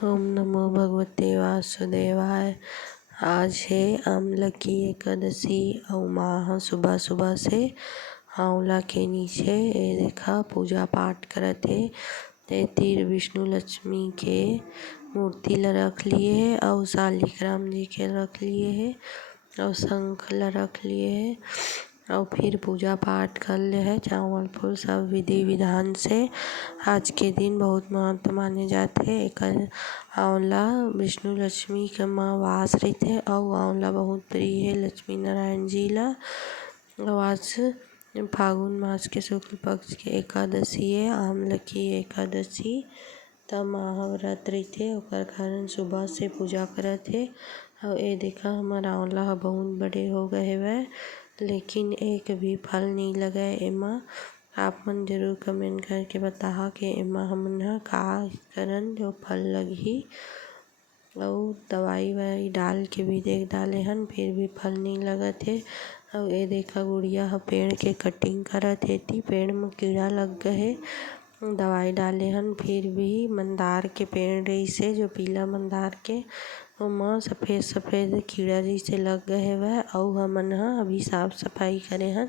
ओम नमो भगवते वासुदेवाय। आज है आंवला की एकादशी और माँ सुबह सुबह से आंवला के नीचे ये देखा पूजा पाठ करत है। ते तीर विष्णु लक्ष्मी के मूर्ति ला रख लिए है और शालिग्राम जी के रख लिए है और शंख ला रख लिए है और फिर पूजा पाठ कर ले है। चावल फूल सब विधि विधान से आज के दिन बहुत महत्व माने जाते। एक आंवला विष्णु लक्ष्मी के माँ वास रही और आंवला बहुत प्रिय है लक्ष्मी नारायण जी ला। आज फागुन मास के शुक्ल पक्ष के एकादशी है आंवला की एकादशी। तब महाव्रत रही ओकर कारण सुबह से पूजा करत है। और ये देखा हमारा आंवला ह बहुत बड़े हो गए हुए लेकिन एक भी फल नहीं लगा एमा। आप मन जरूर कमेंट करके बताहा कि एमा हमन ह का करन जो फल लगही। और दवाई ववाई डाल के भी देख डाले हन फिर भी फल नहीं लगत है। और ये देखा गुड़िया ह पेड़ के कटिंग करत हे ती पेड़ में कीड़ा लग गए दवाई डाले हन फिर भी मंदार के पेड़ रही जो पीला मंदार के ओमा सफ़ेद सफ़ेद कीड़ा जैसे लग गए वह। और हमन ह अभी साफ सफाई करे हन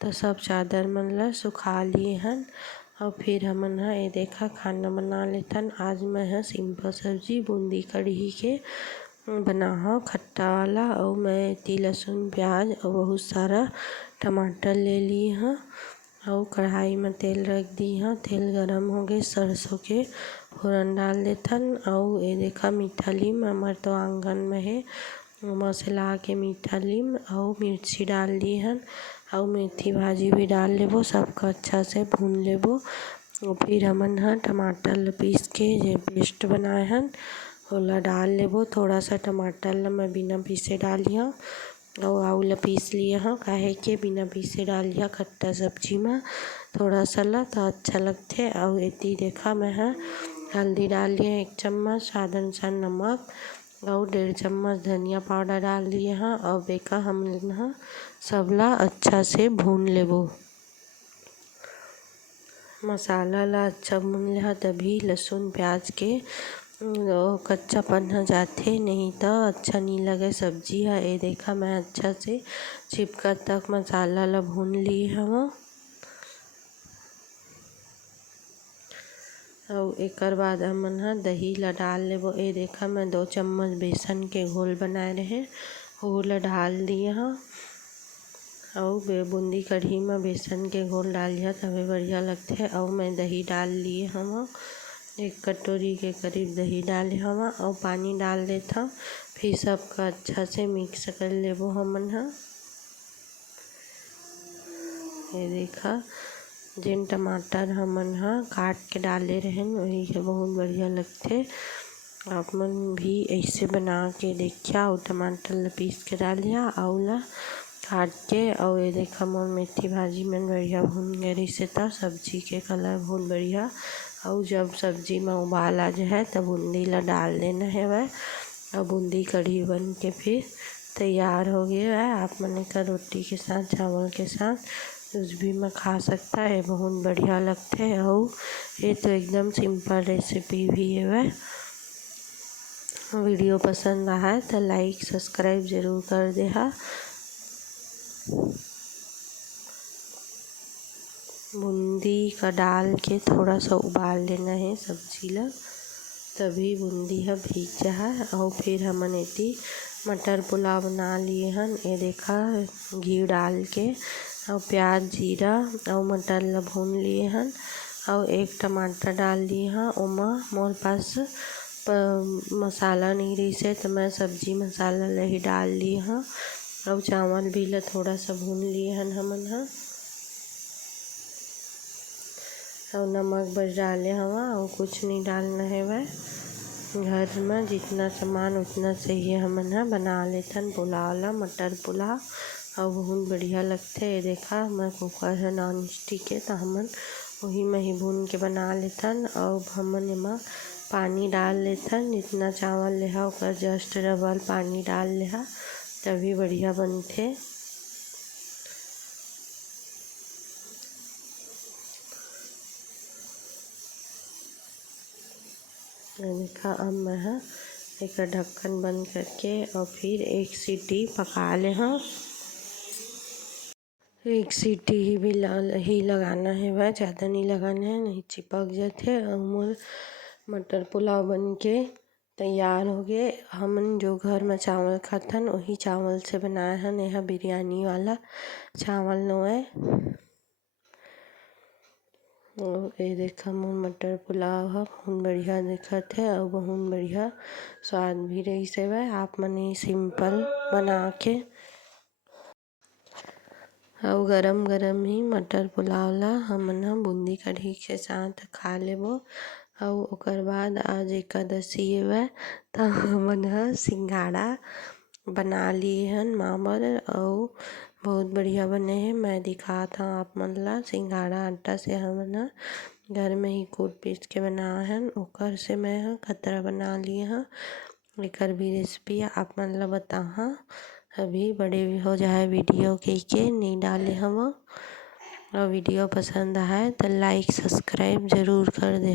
तो सब चादर मन ला सुखा लिए हन। और फिर हमन ह ये देखा खाना बना लेथन। आज मैं ह सिंपल सब्जी बूंदी कढ़ी के बनाहा खट्टा वाला। और मैं इतनी लहसुन प्याज और बहुत सारा टमाटर ले ली हूँ और कढ़ाई में तेल रख दी हूँ। तेल गरम हो गए सरसों के फोरन डाल देथन। और ये देखा मीठा लीम हमारे तो आंगन में है मसाला के मीठा लीम और मिर्ची डाल दी हन और मेथी भाजी भी डाल लेबो सबका अच्छा से भून लेबो। और फिर हमन ह टमाटर पीस के जे पेस्ट बनाए हन ओला डाल लेबो। थोड़ा सा टमाटर ला मैं बिना पीसे डाली हूँ और आउ ला पीस लिए हूँ काहे के बिना पीसे डालिया खट्टा सब्जी में थोड़ा सा ला तो अच्छा लगते। और इतनी देखा मैं हल्दी डाल लिए 1 चम्मच स्वाद अनुसार नमक और 1.5 चम्मच धनिया पाउडर डाल दिए हैं। और बेका हम सबला अच्छा से भून लेबो। मसाला ला अच्छा भून ले तभी लहसुन प्याज के कच्चापन ह जाथे नहीं तो अच्छा नहीं लगे सब्जी है। ये देखा मैं अच्छा से चिपका तक मसाला ला भून लिए हूँ। और एकर बाद हमन ह दही ला डाल लेबो। ये देखा मैं 2 चम्मच बेसन के घोल बनाए रहे वो ला डाल दिए हूँ। और बूंदी कढ़ी में बेसन के घोल डालिया तभी बढ़िया लगते। और मैं दही डाल लिए हूँ 1 कटोरी के करीब दही डाले हूँ और पानी डाल देता। फिर सबका अच्छा से मिक्स कर लेबो हमन ह। ये देखा जिन टमाटर हमन ह काट के डाले रहें वही के बहुत बढ़िया लगते। आप मन भी ऐसे बना के देखिया और टमाटर ला पीस के डालिया और ला काट के। और ये देखा मोर मेथी भाजी में बढ़िया भून गए रही था सब्जी के कलर बहुत बढ़िया। और जब सब्जी में उबाल आ जाए तब बूंदी ला डाल देना है वह। और बूंदी कढ़ी बन के फिर तैयार हो गया है। आप मन का रोटी के साथ चावल के साथ कुछ भी में खा सकता है बहुत बढ़िया लगते है। और ये तो एकदम सिंपल रेसिपी भी है वह। वीडियो पसंद आए तो लाइक सब्सक्राइब जरूर कर दे हा। बूंदी का डाल के थोड़ा सा उबाल लेना है सब्जी ला तभी बूंदी है भीग जा। और फिर हमन एती मटर पुलाव बना लिए हन। ये देखा घी डाल के और प्याज जीरा और मटर ला भून लिए हन और 1 टमाटर डाल दिए हैं। ओमा मोर पास मसाला नहीं रही से तो मैं सब्जी मसाला ला ही डाल लिए हैं। और चावल भी ला थोड़ा सा भून लिए हन हमन ह और नमक बस डाले हवा और कुछ नहीं डालना है वह। घर में जितना सामान उतना चाहिए हमन ह बना लेथन पुलाव ला मटर पुलाव और बहुत बढ़िया लगते। ये देखा मैं कुकर है नॉन स्टिक है तो हमन वही में ही भून के बना लेथन। और हमन एमा पानी डाल लेथन जितना चावल लेहा ओकर जस्ट डबल पानी डाल लेहा तभी बढ़िया बनथे। देखा अब मैं एक ढक्कन बंद करके और फिर एक सीटी पका ले। एक सीटी ही लगाना है, वह ज़्यादा नहीं लगाना है, नहीं चिपक जाते। और मोर मटर पुलाव बन के तैयार हो गए। हमन जो घर में चावल खाथन वही चावल से बनाए हन। यह बिरयानी वाला चावल नो है। और ये देखा मोर मटर पुलाव ह बहुत बढ़िया दिखत है और बहुत बढ़िया स्वाद भी रही से। आप मन सिंपल बना के और गरम गरम ही मटर पुलाव ला हमन बूंदी कढ़ी के साथ खा लेबो। और ओकर बाद आज एकादशी है तो हमन सिंघाड़ा बना लिए हन मामर और बहुत बढ़िया बने हैं। मैं दिखात हूँ आप मन ला। सिंघाड़ा आटा से हमन घर में ही कूट पीस के बनाए हन, ओकर से मैं खतरा बना लिए हूँ। एकर भी रेसिपी आप मन ला बताहा। अभी बड़े भी हो जाए वीडियो के नहीं डाले हम। और वीडियो पसंद आए तो लाइक सब्सक्राइब ज़रूर कर दे।